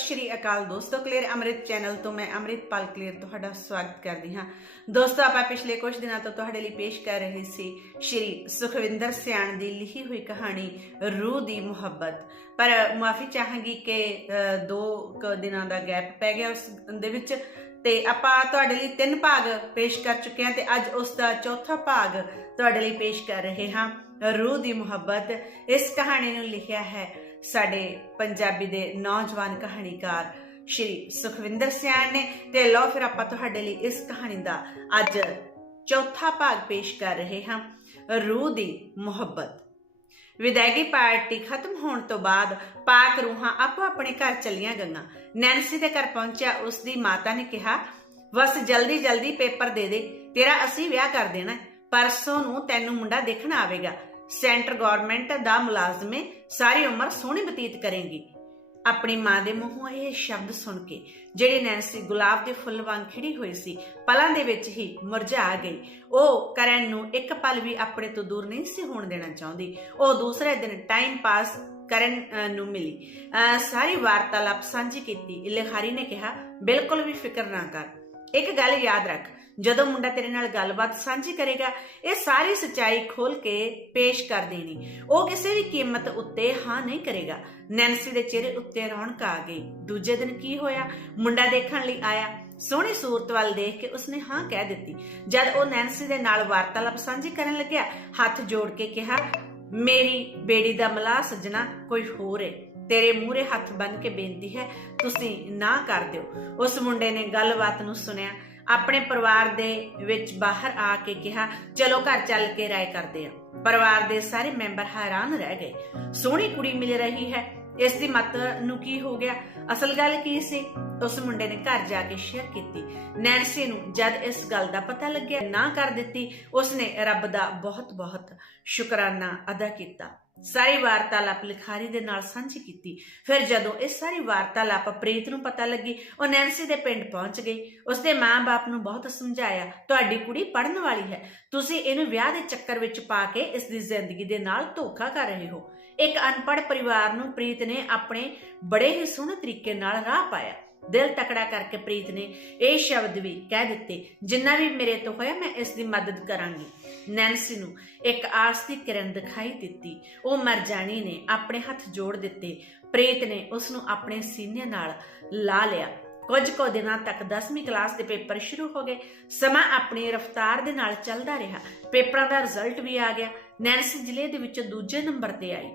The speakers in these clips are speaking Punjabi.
ਸਤਿ ਸ਼੍ਰੀ ਅਕਾਲ ਦੋਸਤੋ ਕਲੀਅਰ ਅੰਮ੍ਰਿਤ ਚੈਨਲ ਤੋਂ ਮੈਂ ਅੰਮ੍ਰਿਤਪਾਲ ਕਲੀਅਰ ਤੁਹਾਡਾ ਸਵਾਗਤ ਕਰਦੀ ਹਾਂ। ਦੋਸਤੋ ਆਪਾਂ ਪਿਛਲੇ ਕੁਝ ਦਿਨਾਂ ਤੋਂ ਤੁਹਾਡੇ ਲਈ ਪੇਸ਼ ਕਰ ਰਹੇ ਸੀ ਸ਼੍ਰੀ ਸੁਖਵਿੰਦਰ ਸਿਆਣ ਦੀ ਲਿਖੀ ਹੋਈ ਕਹਾਣੀ ਰੂਹ ਦੀ ਮੁਹੱਬਤ। ਪਰ ਮਾਫੀ ਚਾਹਾਂਗੀ ਕਿ ਅ, ਦੋ ਕੁ ਦਿਨਾਂ ਦਾ ਗੈਪ ਪੈ ਗਿਆ ਉਸ ਦੇ ਵਿੱਚ ਤੇ ਆਪਾਂ ਤੁਹਾਡੇ ਲਈ ਤਿੰਨ ਭਾਗ ਪੇਸ਼ ਕਰ ਚੁੱਕੇ ਹਾਂ ਤੇ ਅੱਜ ਉਸ ਦਾ ਚੌਥਾ ਭਾਗ ਤੁਹਾਡੇ ਲਈ ਪੇਸ਼ ਕਰ ਰਹੇ ਹਾਂ ਰੂਹ ਦੀ ਮੁਹੱਬਤ। ਇਸ ਕਹਾਣੀ ਨੂੰ ਲਿਖਿਆ ਹੈ ਸਾਡੇ ਪੰਜਾਬੀ ਦੇ ਨੌਜਵਾਨ ਕਹਾਣੀਕਾਰ ਸ਼੍ਰੀ ਸੁਖਵਿੰਦਰ ਸਿਆਣ ਨੇ। ਤੇ ਲਓ ਫਿਰ ਆਪਾਂ ਤੁਹਾਡੇ ਲਈ ਇਸ ਕਹਾਣੀ ਦਾ ਅੱਜ ਚੌਥਾ ਭਾਗ ਪੇਸ਼ ਕਰ ਰਹੇ ਹਾਂ। ਰੂਹ ਦੀ ਮੁਹੱਬਤ। ਵਿਦਾਇਗੀ ਪਾਰਟੀ ਖਤਮ ਹੋਣ ਤੋਂ ਬਾਅਦ ਪਾਕ ਰੂਹਾਂ ਆਪੋ ਆਪਣੇ ਘਰ ਚਲੀਆਂ ਗਈਆਂ। ਨੈਂਸੀ ਦੇ ਘਰ ਪਹੁੰਚਿਆ ਉਸ ਦੀ ਮਾਤਾ ਨੇ ਕਿਹਾ ਬਸ ਜਲਦੀ ਜਲਦੀ ਪੇਪਰ ਦੇ ਦੇ, ਤੇਰਾ ਅਸੀਂ ਵਿਆਹ ਕਰ ਦੇਣਾ ਪਰਸੋਂ ਨੂੰ ਤੈਨੂੰ ਮੁੰਡਾ ਦੇਖਣ ਆਵੇਗਾ। ਸੈਂਟਰ ਗਵਰਨਮੈਂਟ ਦਾ ਮੁਲਾਜ਼ਮ ਹੈ ਸਾਰੀ ਉਮਰ ਸੋਹਣੀ ਬਤੀਤ ਕਰੇਗੀ। ਆਪਣੀ ਮਾਂ ਦੇ ਮੂੰਹੋਂ ਇਹ ਸ਼ਬਦ ਸੁਣ ਕੇ ਜਿਹੜੀ ਨੈਂਸੀ ਗੁਲਾਬ ਦੇ ਫੁੱਲ ਵਾਂਗ ਖਿੜੀ ਹੋਈ ਸੀ ਪਲਾਂ ਦੇ ਵਿੱਚ ਹੀ ਮੁਰਝਾ ਗਈ। ਉਹ ਕਰਨ ਨੂੰ ਇੱਕ ਪਲ ਵੀ ਆਪਣੇ ਤੋਂ ਦੂਰ ਨਹੀਂ ਸੀ ਹੋਣ ਦੇਣਾ ਚਾਹੁੰਦੀ। ਉਹ ਦੂਸਰੇ ਦਿਨ ਟਾਈਮ ਪਾਸ ਕਰਨ ਨੂੰ ਮਿਲੀ। ਅਹ, ਸਾਰੀ ਵਾਰਤਾਲਾਪ ਸਾਂਝੀ ਕੀਤੀ। ਲਿਖਾਰੀ ਨੇ ਕਿਹਾ ਬਿਲਕੁਲ ਵੀ ਫਿਕਰ ਨਾ ਕਰ। ਇੱਕ ਗੱਲ ਯਾਦ ਰੱਖ ਜਦੋਂ ਮੁੰਡਾ ਤੇਰੇ ਨਾਲ ਗੱਲਬਾਤ ਸਾਂਝੀ ਕਰੇਗਾ, ਇਹ ਸਾਰੀ ਸੱਚਾਈ ਖੋਲ ਕੇ ਪੇਸ਼ ਕਰ ਦੇਣੀ। ਉਹ ਕਿਸੇ ਵੀ ਕੀਮਤ ਉੱਤੇ ਹਾਂ ਨਹੀਂ ਕਰੇਗਾ। ਨੈਂਸੀ ਦੇ ਚਿਹਰੇ ਉੱਤੇ ਰੌਣਕ ਆ ਗਈ। ਦੂਜੇ ਦਿਨ ਕੀ ਹੋਇਆ? ਮੁੰਡਾ ਦੇਖਣ ਲਈ ਆਇਆ। ਸੋਹਣੀ ਸੂਰਤ ਵੱਲ ਦੇਖ ਕੇ ਉਸਨੇ ਹਾਂ ਕਹਿ ਦਿੱਤੀ। ਜਦ ਉਹ ਨੈਂਸੀ ਦੇ ਨਾਲ ਵਾਰਤਾਲਾਪ ਸਾਂਝੀ ਕਰਨ ਲੱਗਿਆ, ਹੱਥ ਜੋੜ ਕੇ ਕਿਹਾ, ਮੇਰੀ ਬੇੜੀ ਦਾ ਮਲਾਹ ਸੱਜਣਾ ਕੋਈ ਹੋਰ ਏ। ਤੇਰੇ ਮੂਹਰੇ ਹੱਥ ਬੰਨ ਕੇ ਬੇਨਤੀ ਹੈ, ਤੁਸੀਂ ਨਾ ਕਰ ਦਿਓ। ਉਸ ਮੁੰਡੇ ਨੇ ਗੱਲਬਾਤ ਨੂੰ ਸੁਣਿਆ। ਆਪਣੇ ਪਰਿਵਾਰ ਦੇ ਵਿੱਚ ਬਾਹਰ ਆ ਕੇ ਕਿਹਾ, ਚਲੋ ਘਰ ਚੱਲ ਕੇ ਰਾਏ ਕਰਦੇ ਆ। ਪਰਿਵਾਰ ਦੇ ਸਾਰੇ ਮੈਂਬਰ ਹੈਰਾਨ ਰਹਿ ਗਏ। ਸੋਹਣੀ ਕੁੜੀ ਮਿਲ ਰਹੀ ਹੈ। ਇਸ ਦੀ ਮਤ ਨੂੰ ਕੀ ਹੋ ਗਿਆ? ਅਸਲ ਗੱਲ ਕੀ ਸੀ? ਉਸ ਮੁੰਡੇ ਨੇ ਘਰ ਜਾ ਕੇ ਸ਼ੇਅਰ ਕੀਤੀ। ਨੈਂਸੀ ਨੂੰ ਜਦ ਇਸ ਗੱਲ ਦਾ ਪਤਾ ਲੱਗਿਆ, ਨਾ ਕਰ ਦਿੱਤੀ, ਉਸਨੇ ਰੱਬ ਦਾ ਬਹੁਤ ਬਹੁਤ ਸ਼ੁਕਰਾਨਾ ਅਦਾ ਕੀਤਾ। ਸਾਰੀ ਵਾਰਤਾਲਾਪ ਲਿਖਾਰੀ ਦੇ ਨਾਲ ਸਾਂਝੀ ਕੀਤੀ। ਫਿਰ ਜਦੋਂ ਇਹ ਸਾਰੀ ਵਾਰਤਾਲਾਪ ਪ੍ਰੀਤ ਨੂੰ ਪਤਾ ਲੱਗੀ, ਉਹ ਨੈਂਸੀ ਦੇ ਪਿੰਡ ਪਹੁੰਚ ਗਈ। ਉਸਦੇ ਮਾਂ-ਬਾਪ ਨੂੰ ਬਹੁਤ ਸਮਝਾਇਆ, ਤੁਹਾਡੀ ਕੁੜੀ ਪੜਨ ਵਾਲੀ ਹੈ। ਤੁਸੀਂ ਇਹਨੂੰ ਵਿਆਹ ਦੇ ਚੱਕਰ ਵਿੱਚ ਪਾ ਕੇ ਇਸ ਦੀ ਜ਼ਿੰਦਗੀ ਦੇ ਨਾਲ ਧੋਖਾ ਕਰ ਰਹੇ ਹੋ। ਇੱਕ ਅਨਪੜ੍ਹ ਪਰਿਵਾਰ ਨੂੰ ਪ੍ਰੀਤ ਨੇ ਆਪਣੇ ਬੜੇ ਹੀ ਸੋਹਣੇ ਤਰੀਕੇ ਨਾਲ ਰਾਹ ਪਾਇਆ। ਦਿਲ ਤਕੜਾ ਕਰਕੇ ਪ੍ਰੀਤ ਨੇ ਇਹ ਸ਼ਬਦ ਵੀ ਕਹਿ ਦਿੱਤੇ, ਜਿੰਨਾ ਵੀ ਮੇਰੇ ਤੋਂ ਹੋਇਆ, ਮੈਂ ਇਸ ਦੀ ਮਦਦ ਕਰਾਂਗੀ। ਨੈਂਸੀ ਨੂੰ ਇੱਕ ਆਸ ਦੀ ਕਿਰਨ ਦਿਖਾਈ ਦਿੱਤੀ। ਉਹ ਮਰਜਾਣੀ ਨੇ, ਆਪਣੇ ਹੱਥ ਜੋੜ ਦਿੱਤੇ। ਪ੍ਰੀਤ ਨੇ ਉਸ ਨੂੰ ਆਪਣੇ ਸੀਨੇ ਨਾਲ ਲਾ ਲਿਆ। ਕੁਝ ਕੁ ਦਿਨਾਂ ਤੱਕ 10ਵੀਂ ਕਲਾਸ ਦੇ ਪੇਪਰ ਸ਼ੁਰੂ ਹੋ ਗਏ। ਸਮਾਂ ਆਪਣੀ ਰਫ਼ਤਾਰ ਦੇ ਨਾਲ ਚੱਲਦਾ ਰਿਹਾ। ਪੇਪਰਾਂ ਦਾ ਰਿਜ਼ਲਟ ਵੀ ਆ ਗਿਆ। ਨੈਂਸੀ ਜ਼ਿਲ੍ਹੇ ਦੇ ਵਿੱਚ ਦੂਜੇ ਨੰਬਰ ਤੇ ਆਈ।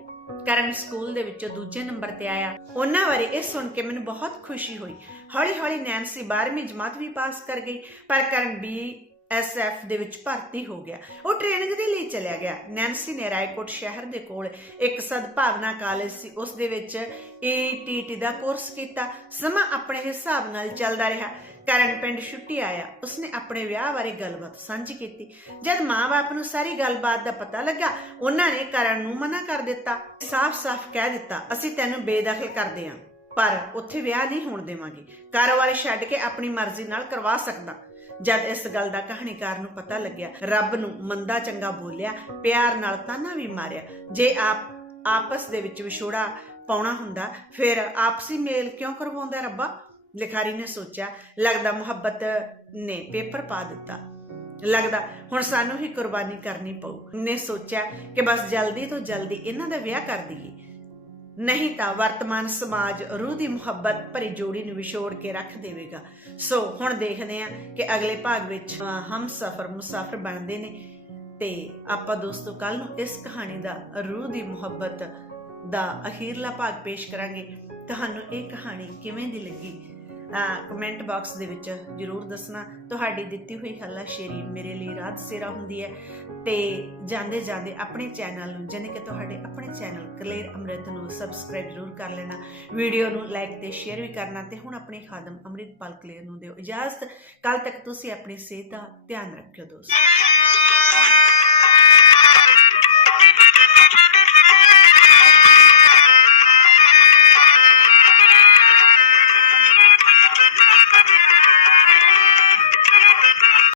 ਕਰਨ ਸਕੂਲ ਦੇ ਵਿੱਚ ਦੂਜੇ ਨੰਬਰ ਤੇ ਆਇਆ। ਉਹਨਾਂ ਬਾਰੇ ਇਹ ਸੁਣ ਕੇ ਮੈਨੂੰ ਬਹੁਤ ਖੁਸ਼ੀ ਹੋਈ। ਹੌਲੀ ਹੌਲੀ ਨੈਂਸੀ 12ਵੀਂ ਜਮਾਤ ਵੀ ਪਾਸ ਕਰ ਗਈ। ਪਰ ਕਰਨ ਬੀ ਐਸਐਫ ਦੇ ਵਿੱਚ ਭਰਤੀ ਹੋ ਗਿਆ। ਉਹ ਟ੍ਰੇਨਿੰਗ ਦੇ ਲਈ ਚਲਿਆ ਗਿਆ। ਨੈਂਸੀ ਨੇ ਰਾਏਕੋਟ ਸ਼ਹਿਰ ਦੇ ਕੋਲ ਇੱਕ ਸਦਭਾਵਨਾ ਕਾਲਜ ਸੀ। ਉਸ ਦੇ ਵਿੱਚ ਏਟੀਟੀ ਦਾ ਕੋਰਸ ਕੀਤਾ। ਸਮਾਂ ਆਪਣੇ ਹਿਸਾਬ ਨਾਲ ਚੱਲਦਾ ਰਿਹਾ। ਕਰਨ ਪਿੰਡ ਛੁੱਟੀ ਆਇਆ। ਉਸਨੇ ਆਪਣੇ ਵਿਆਹ ਬਾਰੇ ਗੱਲਬਾਤ ਸਾਂਝੀ ਕੀਤੀ। ਜਦ ਮਾਂ-ਬਾਪ ਨੂੰ ਸਾਰੀ ਗੱਲਬਾਤ ਦਾ ਪਤਾ ਲੱਗਾ, ਉਹਨਾਂ ਨੇ ਕਰਨ ਨੂੰ ਮਨਾ ਕਰ ਦਿੱਤਾ। ਸਾਫ਼-ਸਾਫ਼ ਕਹਿ ਦਿੱਤਾ, ਅਸੀਂ ਤੈਨੂੰ ਬੇਦਖਲ ਕਰਦੇ ਹਾਂ ਪਰ ਉੱਥੇ ਵਿਆਹ ਨਹੀਂ ਹੋਣ ਦੇਵਾਂਗੇ। ਕਾਰੋਬਾਰ ਛੱਡ ਕੇ ਆਪਣੀ ਮਰਜ਼ੀ ਨਾਲ ਕਰਵਾ ਸਕਦਾ। ਜਦ ਇਸ ਗੱਲ ਦਾ ਕਹਾਣੀਕਾਰ ਨੂੰ ਪਤਾ ਲੱਗਿਆ, ਰੱਬ ਨੂੰ ਮੰਦਾ ਚੰਗਾ ਬੋਲਿਆ, ਪਿਆਰ ਨਾਲ ਤਾਨਾ ਵੀ ਮਾਰਿਆ। ਜੇ ਆਪ, ਆਪਸ ਦੇ ਵਿੱਚ ਵਿਛੋੜਾ ਪਾਉਣਾ ਹੁੰਦਾ, ਫਿਰ ਆਪਸੀ ਮੇਲ ਕਿਉਂ ਕਰਵਾਉਂਦਾ ਰੱਬਾ? ਲਿਖਾਰੀ ਨੇ ਸੋਚਿਆ, ਲੱਗਦਾ ਮੁਹੱਬਤ ਨੇ ਪੇਪਰ ਪਾ ਦਿੱਤਾ। ਲੱਗਦਾ ਹੁਣ ਸਾਨੂੰ ਹੀ ਕੁਰਬਾਨੀ ਕਰਨੀ ਪਊ। ਨੇ ਸੋਚਿਆ ਕਿ ਬਸ ਜਲਦੀ ਤੋਂ ਜਲਦੀ ਇਹਨਾਂ ਦਾ ਵਿਆਹ ਕਰ ਦਈਏ। ਨਹੀਂ ਤਾਂ ਵਰਤਮਾਨ ਸਮਾਜ ਰੂਹ ਦੀ ਮੁਹੱਬਤ ਭਰੀ ਜੋੜੀ ਨੂੰ ਵਿਛੋੜ ਕੇ ਰੱਖ ਦੇਵੇਗਾ। ਸੋ ਹੁਣ ਦੇਖਦੇ ਹਾਂ ਕਿ ਅਗਲੇ ਭਾਗ ਵਿੱਚ ਹਮ ਸਫਰ ਮੁਸਾਫਰ ਬਣਦੇ ਨੇ ਤੇ ਆਪਾਂ ਦੋਸਤੋ ਕੱਲ ਨੂੰ ਇਸ ਕਹਾਣੀ ਦਾ, ਰੂਹ ਦੀ ਮੁਹੱਬਤ ਦਾ ਅਖੀਰਲਾ ਭਾਗ ਪੇਸ਼ ਕਰਾਂਗੇ। ਤੁਹਾਨੂੰ ਇਹ ਕਹਾਣੀ ਕਿਵੇਂ ਦੀ ਲੱਗੀ? ਕਮੈਂਟ ਬਾਕਸ ਦੇ ਵਿੱਚ ਜਰੂਰ ਦੱਸਣਾ। ਤੁਹਾਡੀ ਦਿੱਤੀ ਹੋਈ ਹੱਲਾ ਸ਼ੇਰੀ ਮੇਰੇ ਲਈ ਰਾਤ ਸੇਰਾ ਹੁੰਦੀ ਹੈ ਤੇ ਜਾਂਦੇ ਜਾਂਦੇ ਆਪਣੇ ਚੈਨਲ ਨੂੰ ਜਾਨੀ ਕਿ ਤੁਹਾਡੇ ਆਪਣੇ ਚੈਨਲ ਕਲੇਰ ਅੰਮ੍ਰਿਤ ਨੂੰ ਸਬਸਕ੍ਰਾਈਬ ਜ਼ਰੂਰ ਕਰ ਲੈਣਾ। ਵੀਡੀਓ ਨੂੰ ਲਾਈਕ ਤੇ ਸ਼ੇਅਰ ਵੀ ਕਰਨਾ ਤੇ ਹੁਣ ਆਪਣੇ ਖਾਦਮ ਅੰਮ੍ਰਿਤਪਾਲ ਕਲੇਰ ਨੂੰ ਦਿਓ ਇਜਾਜ਼ਤ। ਕੱਲ ਤੱਕ ਤੁਸੀਂ ਆਪਣੀ ਸਿਹਤ ਦਾ ਧਿਆਨ ਰੱਖਿਓ ਦੋਸਤੋ।